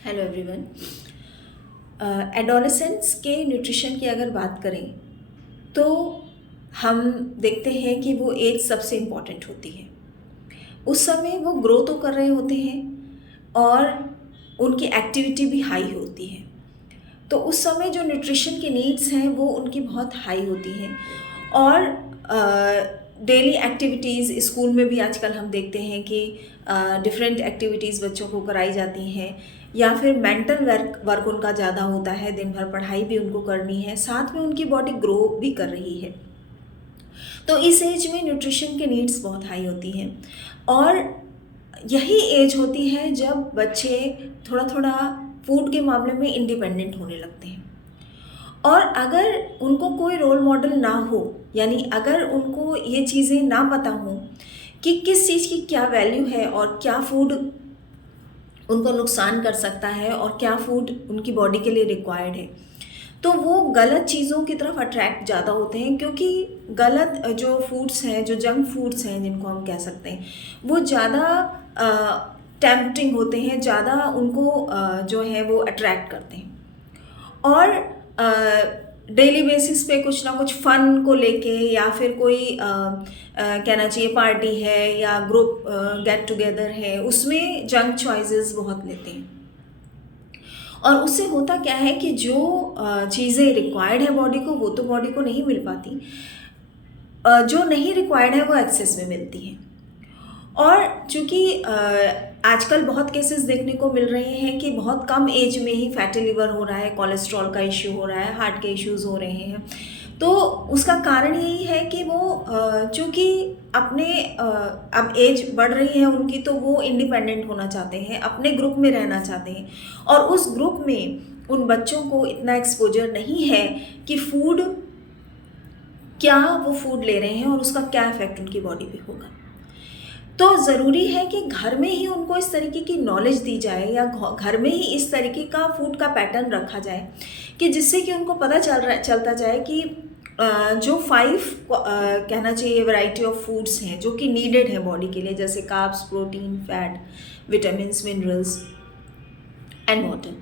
Hello everyone. Adolescents के nutrition की अगर बात करें तो हम देखते हैं कि वो एज सबसे इम्पॉर्टेंट होती है। उस समय वो ग्रो तो कर रहे होते हैं और उनकी एक्टिविटी भी हाई होती है। तो उस समय जो न्यूट्रिशन के नीड्स हैं वो उनकी बहुत हाई होती हैं। और डेली एक्टिविटीज़ स्कूल में भी आजकल हम देखते हैं कि डिफरेंट एक्टिविटीज़ बच्चों को कराई जाती हैं, या फिर मेंटल वर्क उनका ज़्यादा होता है, दिन भर पढ़ाई भी उनको करनी है, साथ में उनकी बॉडी ग्रो भी कर रही है। तो इस एज में न्यूट्रिशन के नीड्स बहुत हाई होती हैं और यही एज होती है जब बच्चे थोड़ा थोड़ा फूड के मामले में इंडिपेंडेंट होने लगते हैं। और अगर उनको कोई रोल मॉडल ना हो, यानी अगर उनको ये चीज़ें ना पता हों कि किस चीज़ की क्या वैल्यू है और क्या फूड उनको नुकसान कर सकता है और क्या फूड उनकी बॉडी के लिए रिक्वायर्ड है, तो वो गलत चीज़ों की तरफ अट्रैक्ट ज़्यादा होते हैं। क्योंकि गलत जो फूड्स हैं, जो जंक फूड्स हैं जिनको हम कह सकते हैं, वो ज़्यादा टेम्पटिंग होते हैं, ज़्यादा उनको जो है वो अट्रैक्ट करते हैं। और डेली बेसिस पे कुछ ना कुछ फ़न को लेके, या फिर कोई कहना चाहिए पार्टी है या ग्रुप गेट टुगेदर है, उसमें जंक चॉइसेस बहुत लेते हैं। और उससे होता क्या है कि जो चीज़ें रिक्वायर्ड है बॉडी को, वो तो बॉडी को नहीं मिल पाती। जो नहीं रिक्वायर्ड है वो एक्सेस में मिलती है। और चूँकि आजकल बहुत केसेस देखने को मिल रहे हैं कि बहुत कम एज में ही फैटी लिवर हो रहा है, कोलेस्ट्रॉल का इश्यू हो रहा है, हार्ट के इश्यूज़ हो रहे हैं। तो उसका कारण यही है कि वो चूँकि अपने अब एज बढ़ रही है उनकी, तो वो इंडिपेंडेंट होना चाहते हैं, अपने ग्रुप में रहना चाहते हैं। और उस ग्रुप में उन बच्चों को इतना एक्सपोजर नहीं है कि फूड क्या वो फूड ले रहे हैं और उसका क्या इफ़ेक्ट उनकी बॉडी पे होगा। तो ज़रूरी है कि घर में ही उनको इस तरीके की नॉलेज दी जाए, या घर में ही इस तरीके का फूड का पैटर्न रखा जाए कि जिससे कि उनको पता चलता जाए कि जो 5 कहना चाहिए वैरायटी ऑफ फूड्स हैं जो कि नीडेड है बॉडी के लिए, जैसे carbs, protein, fat, vitamins, minerals and water.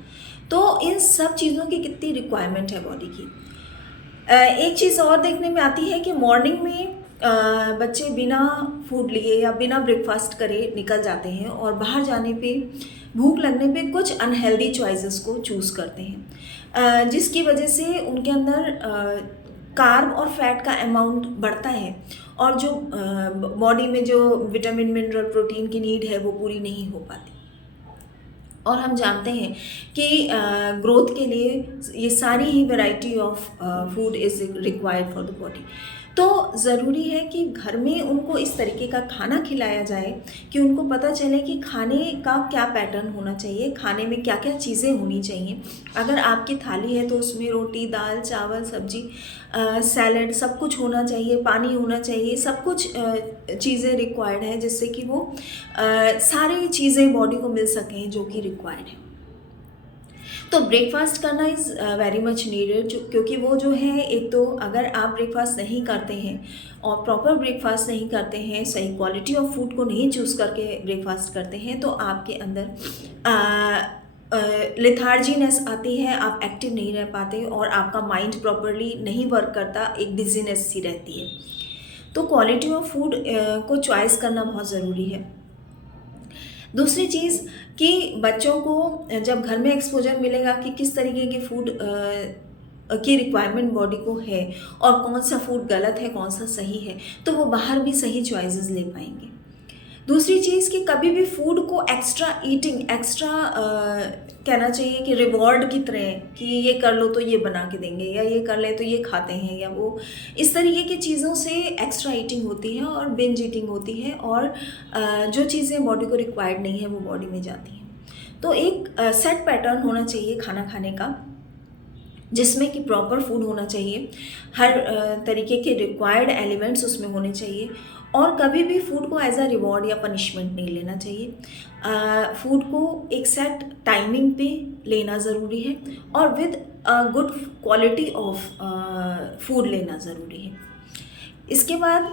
तो इन सब चीज़ों की कितनी रिक्वायरमेंट है बॉडी की। एक चीज़ और देखने में आती है कि मॉर्निंग में बच्चे बिना फूड लिए या बिना ब्रेकफास्ट करे निकल जाते हैं और बाहर जाने पे, भूख लगने पे कुछ अनहेल्दी चॉइसेस को चूज़ करते हैं, जिसकी वजह से उनके अंदर कार्ब और फैट का अमाउंट बढ़ता है और जो बॉडी में जो विटामिन, मिनरल, प्रोटीन की नीड है वो पूरी नहीं हो पाती। और हम जानते हैं कि ग्रोथ के लिए ये सारी ही variety of food is required for the body. तो ज़रूरी है कि घर में उनको इस तरीके का खाना खिलाया जाए कि उनको पता चले कि खाने का क्या पैटर्न होना चाहिए, खाने में क्या क्या चीज़ें होनी चाहिए। अगर आपकी थाली है तो उसमें रोटी, दाल, चावल, सब्जी, सैलड सब कुछ होना चाहिए, पानी होना चाहिए, सब कुछ चीज़ें रिक्वायर्ड है, जिससे कि वो सारी चीज़ें बॉडी को मिल सकें जो कि रिक्वायर्ड है। तो ब्रेकफास्ट करना इज़ वेरी मच नीडेड, क्योंकि वो जो है, एक तो अगर आप ब्रेकफास्ट नहीं करते हैं और प्रॉपर ब्रेकफास्ट नहीं करते हैं, सही क्वालिटी ऑफ फूड को नहीं चूज़ करके ब्रेकफास्ट करते हैं, तो आपके अंदर लेथार्जीनेस आती है, आप एक्टिव नहीं रह पाते और आपका माइंड प्रॉपरली नहीं वर्क करता, एक डिजीनेस सी रहती है। तो क्वालिटी ऑफ फूड को चॉइस करना बहुत ज़रूरी है। दूसरी चीज़ कि बच्चों को जब घर में एक्सपोजर मिलेगा कि किस तरीके के फूड की रिक्वायरमेंट बॉडी को है और कौन सा फूड गलत है, कौन सा सही है, तो वो बाहर भी सही चॉइसेस ले पाएंगे। दूसरी चीज़ कि कभी भी फूड को एक्स्ट्रा ईटिंग, एक्स्ट्रा कहना चाहिए कि रिवॉर्ड की तरह, कि ये कर लो तो ये बना के देंगे, या ये कर ले तो ये खाते हैं, या वो इस तरीके की चीज़ों से एक्स्ट्रा ईटिंग होती है और बिंज ईटिंग होती है, और जो चीज़ें बॉडी को रिक्वायर्ड नहीं है वो बॉडी में जाती हैं। तो एक सेट पैटर्न होना चाहिए खाना खाने का, जिसमें कि प्रॉपर फूड होना चाहिए, हर तरीके के रिक्वायर्ड एलिमेंट्स उसमें होने चाहिए, और कभी भी फूड को एज अ रिवॉर्ड या पनिशमेंट नहीं लेना चाहिए। फूड को एक सेट टाइमिंग पे लेना ज़रूरी है और with good quality of food लेना ज़रूरी है। इसके बाद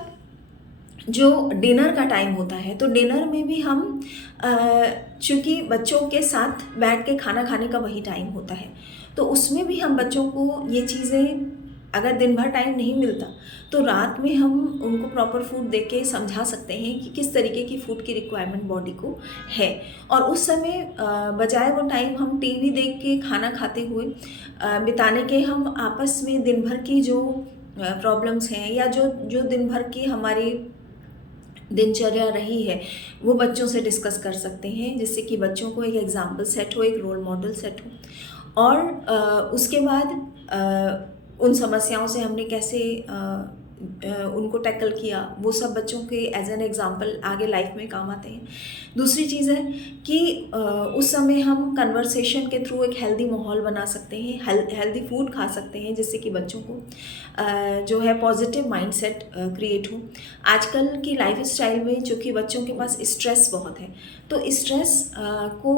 जो डिनर का टाइम होता है, तो डिनर में भी हम चूँकि बच्चों के साथ बैठ के खाना खाने का वही टाइम होता है, तो उसमें भी हम बच्चों को ये चीज़ें, अगर दिन भर टाइम नहीं मिलता तो रात में हम उनको प्रॉपर फूड दे के समझा सकते हैं कि किस तरीके की फ़ूड की रिक्वायरमेंट बॉडी को है। और उस समय बजाय वो टाइम हम टीवी देख के खाना खाते हुए बिताने के, हम आपस में दिन भर की जो प्रॉब्लम्स हैं या जो जो दिन भर की हमारी दिनचर्या रही है वो बच्चों से डिस्कस कर सकते हैं, जिससे कि बच्चों को एक एग्जाम्पल सेट हो, एक रोल मॉडल सेट हो। और उसके बाद उन समस्याओं से हमने कैसे उनको टैकल किया, वो सब बच्चों के एज एन एग्जाम्पल आगे लाइफ में काम आते हैं। दूसरी चीज़ है कि उस समय हम कन्वर्सेशन के थ्रू एक हेल्दी माहौल बना सकते हैं, हेल्दी फूड खा सकते हैं, जिससे कि बच्चों को जो है पॉजिटिव माइंडसेट क्रिएट हो। आजकल की लाइफ स्टाइल में चूँकि बच्चों के पास स्ट्रेस बहुत है, तो स्ट्रेस को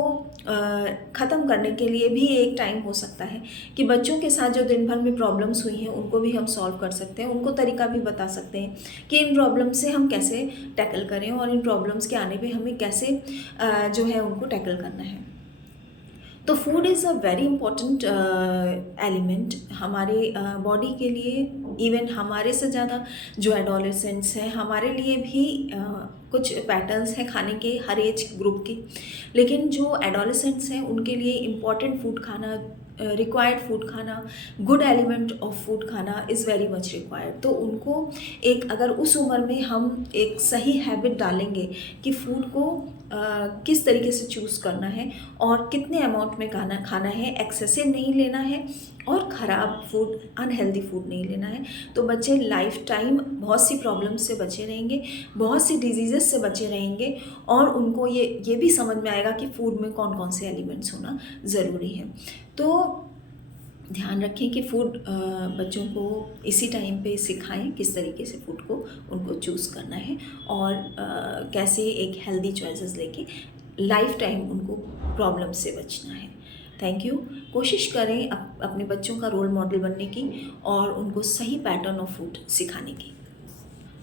ख़त्म करने के लिए भी एक टाइम हो सकता है कि बच्चों के साथ जो दिन भर में प्रॉब्लम्स हुई हैं उनको भी हम सॉल्व कर सकते हैं, उनको तरीका भी बता सकते हैं कि इन प्रॉब्लम्स से हम कैसे टैकल करें और इन प्रॉब्लम्स के आने पे हमें कैसे जो है उनको टैकल करना है। तो food is a very important element हमारे बॉडी के लिए। इवन हमारे से ज़्यादा जो एडोलेसेंट्स हैं, हमारे लिए भी कुछ पैटर्न्स हैं खाने के हर एज ग्रुप के, लेकिन जो एडोलेसेंट्स हैं उनके लिए इम्पॉर्टेंट फूड खाना, रिक्वायर्ड फूड खाना, गुड एलिमेंट ऑफ फूड खाना इज़ वेरी मच रिक्वायर्ड। तो उनको एक, अगर उस उम्र में हम एक सही हैबिट डालेंगे कि फूड को किस तरीके से चूज़ करना है और कितने अमाउंट में खाना है, एक्सेसिव नहीं लेना है और ख़राब फूड, अनहेल्दी फूड नहीं लेना है, तो बच्चे लाइफ टाइम बहुत सी प्रॉब्लम्स से बचे रहेंगे, बहुत सी डिजीज़ से बचे रहेंगे और उनको ये भी समझ में आएगा कि फूड में कौन कौन से एलिमेंट्स होना ज़रूरी है। तो ध्यान रखें कि फूड बच्चों को इसी टाइम पे सिखाएं किस तरीके से फूड को उनको चूज़ करना है और कैसे एक हेल्दी चॉइसेस लेके लाइफ टाइम उनको प्रॉब्लम से बचना है। Thank you. कोशिश करें अपने बच्चों का रोल मॉडल बनने की और उनको सही पैटर्न ऑफ फूड सिखाने की।